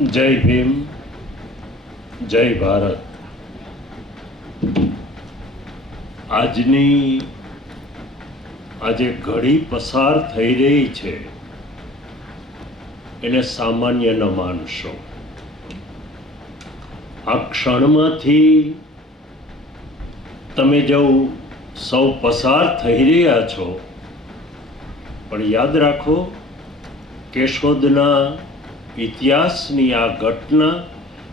જય ભીમ, જય ભારત. આજની, આજે ઘડી પસાર થઈ રહી છે. એને સામાન્ય ન માનશો. આ ક્ષણમાંથી તમે જવું સૌ પસાર થઈ રહ્યા છો. પણ યાદ રાખો, કેશોદના ઇતિહાસની આ ઘટના,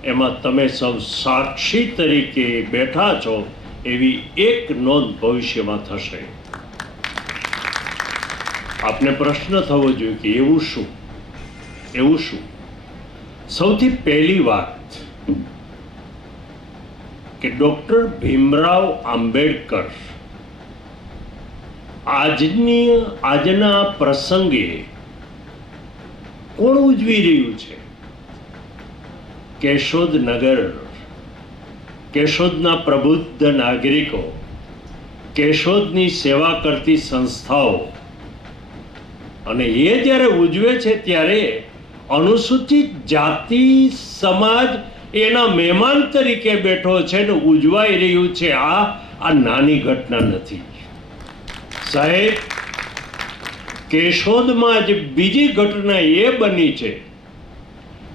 એમાં તમે સૌ સાક્ષી તરીકે બેઠા છો, એવી એક નોંધ ભવિષ્યમાં થશે. આપને પ્રશ્ન થવો જોઈએ કે એવું શું? એવું શું? સૌથી પહેલી વાત કે ડોક્ટર ભીમરાવ આંબેડકર આજની, આજના પ્રસંગે કોણ ઉજવી રહ્યું છે? કેશોદ નગર કેશોદના પ્રબુદ્ધ નાગરિકો, કેશોદની સેવા કરતી સંસ્થાઓ. અને એ જ્યારે ઉજવે છે ત્યારે અનુસૂચિત જાતિ સમાજ એના મહેમાન તરીકે બેઠો છે ને ઉજવાઈ રહ્યું છે. આ આ નાની ઘટના નથી. સાહેબ કેશોદમાં જ બીજી ઘટના એ બની છે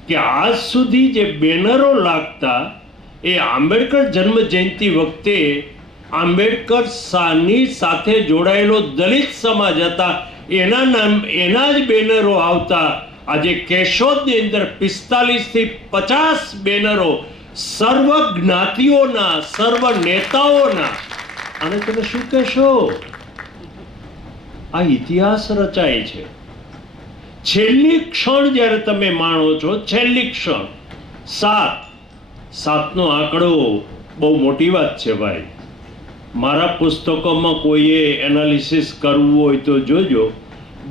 કે આજ સુધી જે બેનરો લાગતા એ આંબેડકર જન્મ જયંતિ વખતે આંબેડકર શાહની સાથે જોડાયેલો દલિત સમાજ હતા. એના નામ, એના જ બેનરો આવતા. આજે કેશોદની અંદર પિસ્તાલીસથી પચાસ બેનરો સર્વ જ્ઞાતિઓના સર્વ નેતાઓના અને તમે શું કહેશો? આ ઇતિહાસ રચાય છે. છેલ્લી ક્ષણ જ્યારે તમે માણો છો, છેલ્લી ક્ષણ, સાત, સાતનો આંકડો બહુ મોટી વાત છે ભાઈ. મારા પુસ્તકોમાં કોઈએ એનાલિસિસ કરવું હોય તો જોજો,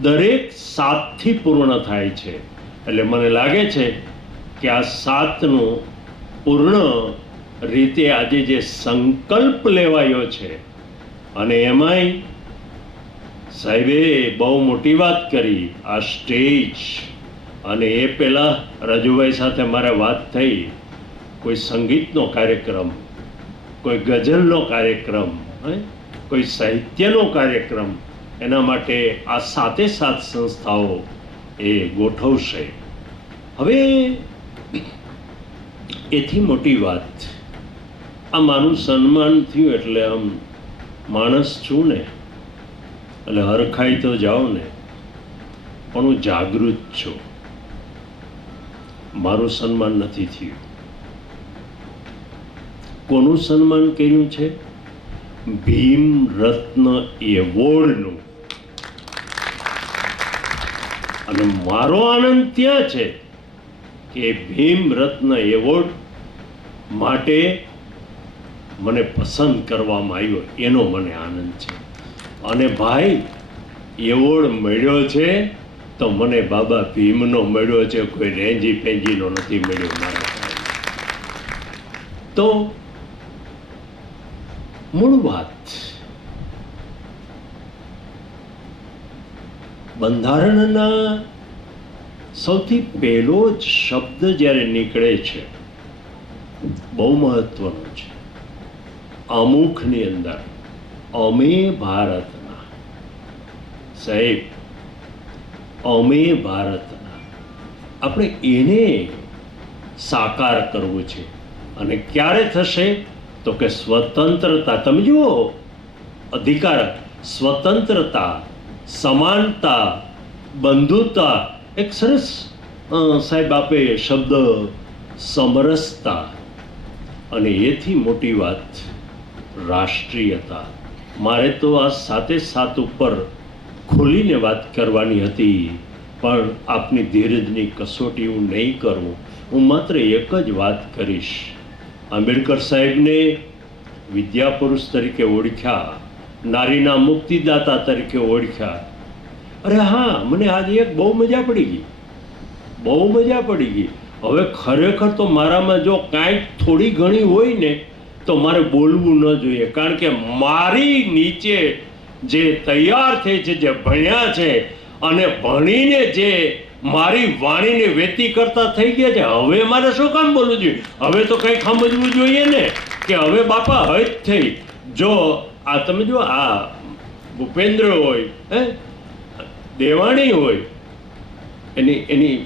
દરેક સાતથી પૂર્ણ થાય છે. એટલે મને લાગે છે કે આ સાતનું પૂર્ણ રીતે આજે જે સંકલ્પ લેવાયો છે, અને એમાંય સાહેબે બહુ મોટી વાત કરી, આ સ્ટેજ. અને એ પહેલાં રજુભાઈ સાથે મારે વાત થઈ. કોઈ સંગીતનો કાર્યક્રમ, કોઈ ગઝલનો કાર્યક્રમ કોઈ સાહિત્યનો કાર્યક્રમ, એના માટે આ સાતે સાત સંસ્થાઓ એ ગોઠવશે. હવે, એથી મોટી વાત. આ મારું સન્માન થયું એટલે આમ માણસ છું ને એટલે હરખાઈ તો જાઓ ને, પણ હું જાગૃત છું. મારું સન્માન નથી થયું. કોનું સન્માન કર્યું છે? ભીમ રત્ન એવોર્ડનું. અને મારો આનંદ ત્યાં છે કે ભીમ રત્ન એવોર્ડ માટે મને પસંદ કરવામાં આવ્યો. એનો મને આનંદ છે. અને ભાઈ, એવોર્ડ મળ્યો છે તો મને બાબા ભીમનો મળ્યો છે, કોઈ રેંજી પેંજીનો નથી મળ્યો મારા તો, મૂળ વાત. બંધારણના સૌથી પહેલો જ શબ્દ જ્યારે નીકળે છે, બહુ મહત્વનો છે. અમુખની અંદર. અમે ભારતના. સાહેબ, અમે ભારતના. આપણે એને સાકાર કરવું છે. અને ક્યારે થશે? તો કે સ્વતંત્રતા, તમે જુઓ, અધિકાર, સ્વતંત્રતા, સમાનતા, બંધુતા, એક સરસ સાહેબ આપે શબ્દ, સમરસતા. અને એથી મોટી વાત, રાષ્ટ્રીયતા. મારે તો આ સાતે સાત ઉપર ખોલીને વાત કરવાની હતી, પણ આપની ધીરજની કસોટી હું નહીં કરું. હું માત્ર એક જ વાત કરીશ. આંબેડકર સાહેબને વિદ્યા પુરુષ તરીકે ઓળખ્યા, નારીના મુક્તિદાતા તરીકે ઓળખ્યા. અરે હા, મને આજે એક બહુ મજા પડી ગઈ. બહુ મજા પડી ગઈ. હવે ખરેખર તો મારામાં જો કાંઈક થોડી ઘણી હોય ને તો મારે બોલવું ન જોઈએ, કારણ કે મારી નીચે જે તૈયાર થઈ છે, જે ભણ્યા છે, અને ભણીને જે મારી વાણીને વેતી કરતા થઈ ગયા છે, હવે મારે શું કામ બોલવું જોઈએ? હવે તો કંઈક સમજવું જોઈએ ને, કે હવે બાપા હજ થઈ. જો આ તમે જો આ ભૂપેન્દ્ર હોય, હે, દેવાણી હોય એની એની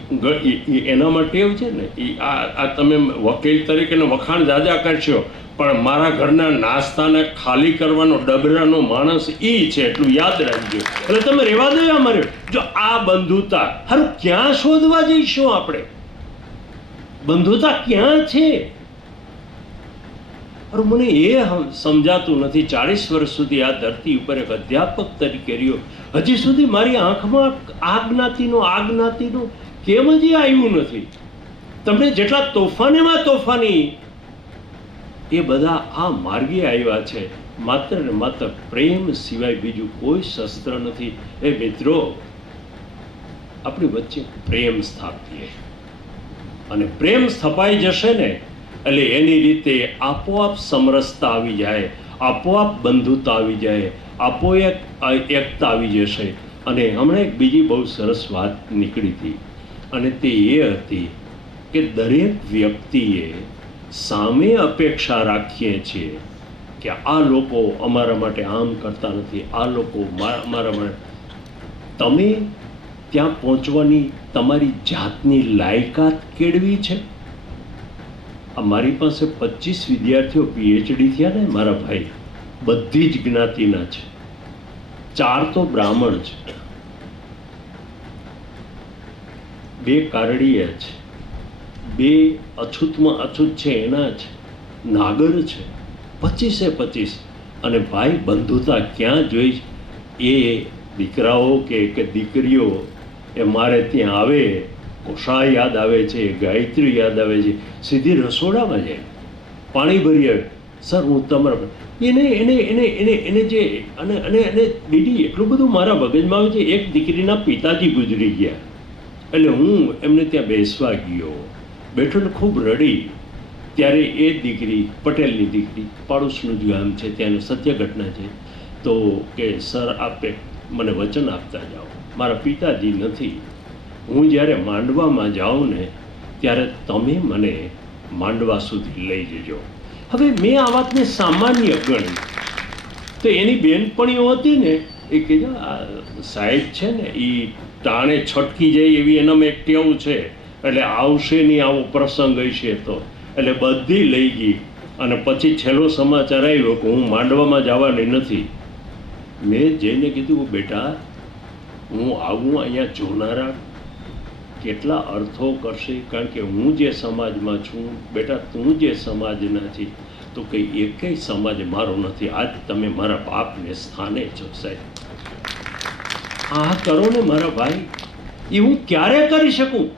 એના માટે એવું છે ને એ આ આ તમે વકીલ તરીકેનો વખાણ જાજા કરશો, પણ મારા ઘરના નાસ્તાને ખાલી કરવાનો ડબરાનો માણસ એ છે, એટલું યાદ રાખજો. એટલે તમે રહેવા દો અમારે. જો આ બંધુતા, હારું, ક્યાં શોધવા જઈશું આપણે? બંધુતા ક્યાં છે? અરે મને એ સમજાતું નથી. ચાળીસ વર્ષ સુધી આ ધરતી ઉપર એક અધ્યાપક તરીકે રહ્યો. હજી સુધી મારી આંખમાં આ જ્ઞાતિનું આ જ્ઞાતિનું કેમ હજી આવ્યું નથી? તમને જેટલા તોફાનેમાં તોફાની એ બધા આ માર્ગે આવ્યા છે. માત્ર ને માત્ર પ્રેમ સિવાય બીજું કોઈ શસ્ત્ર નથી. એ મિત્રો, આપણી વચ્ચે પ્રેમ સ્થાપીએ અને પ્રેમ સ્થપાઈ જશે ને એટલે એની રીતે આપોઆપ સમરસતા આવી જાય, આપોઆપ બંધુતા આવી જાય આપોએક એકતા આવી જશે. અને હમણાં એક બીજી બહુ સરસ વાત નીકળી હતી. અને તે એ હતી કે દરેક વ્યક્તિએ સામે અપેક્ષા રાખીએ છીએ કે આ લોકો અમારા માટે આમ કરતા નથી, આ લોકો અમારા માટે. તમે ત્યાં પહોંચવાની તમારી જાતની લાયકાત કેળવી છે? મારી પાસે પચીસ વિદ્યાર્થીઓ પીએચડી થયા ને મારા ભાઈ, બધી જ જ્ઞાતિના છે. ચાર તો બ્રાહ્મણ છે. બે કારડીયા છે. બે અછૂતમાં અછૂત છે, એના છે. નાગર છે. પચીસે પચીસ. અને ભાઈ, બંધુતા ક્યાં જોઈ? એ દીકરાઓ કે દીકરીઓ, એ મારે ત્યાં આવે કોષા યાદ આવે છે, ગાયત્રી યાદ આવે છે, સીધી રસોડામાં જાય. પાણી ભરી આવે સર, હું તમારા એને એને એને એને એને જે અને અને અને દીદી એટલું બધું મારા મગજમાં આવે છે, એક દીકરીના પિતાજી ગુજરી ગયા. એટલે હું એમને ત્યાં બેસવા ગયો. બેઠો ખૂબ રડી. ત્યારે એ દીકરી, પટેલની દીકરી, પાડોશનું જ ગામ છે, ત્યાંની સત્ય ઘટના છે, તો કે, સર, આપે મને વચન આપતા જાઓ. મારા પિતાજી નથી. હું જ્યારે માંડવામાં જાઉં ને, ત્યારે તમે મને માંડવા સુધી લઈ જજો. હવે મેં આ વાતને સામાન્ય ગણી. તો એની બેનપણીઓ હતી ને, એ કીધું આ સાહેબ છે ને એ ટાણે છટકી જાય એવી એનામાં એક ટેવ છે. એટલે આવશે નહીં આવો પ્રસંગ હશે તો. એટલે બધી લઈ ગઈ. અને પછી છેલ્લો સમાચાર આવ્યો કે હું માંડવામાં જવાની નથી. મેં જઈને કીધું, બેટા, હું આવું અહીંયા જોનારા કેટલા અર્થો કરશે? કારણ કે હું જે સમાજમાં છું, બેટા, તું જે સમાજના છે, તો કંઈ એકેય સમાજ મારો નથી. આજ તમે મારા બાપને સ્થાને છો, સાહેબ. આ કરો ને મારા ભાઈ. એ હું ક્યારે કરી શકું?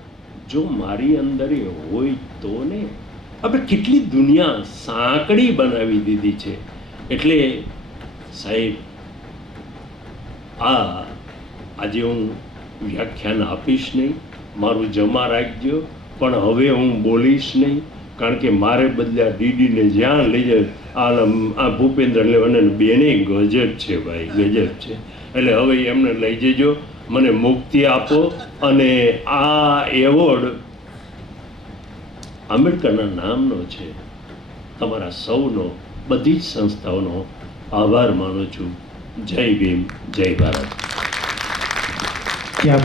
જો મારી અંદર એ હોય તો ને. આપણે કેટલી દુનિયા સાંકડી બનાવી દીધી છે. એટલે, સાહેબ, આ આજે હું વ્યાખ્યાન આપીશ નહીં. મારું જમા રાખજો, પણ હવે હું બોલીશ નહીં, કારણ કે મારે બદલે આ ડીડીને જ્યાં લઈ જાય આ આ ભૂપેન્દ્ર લેવાને બેને ગજબ છે ભાઈ, ગજબ છે. એટલે હવે એમને લઈ જજો, મને મુક્તિ આપો, અને આ એવોર્ડ આંબેડકરના નામનો છે. તમારા સૌનો, બધી જ સંસ્થાઓનો આભાર માનું છું. જય ભીમ, જય ભારત.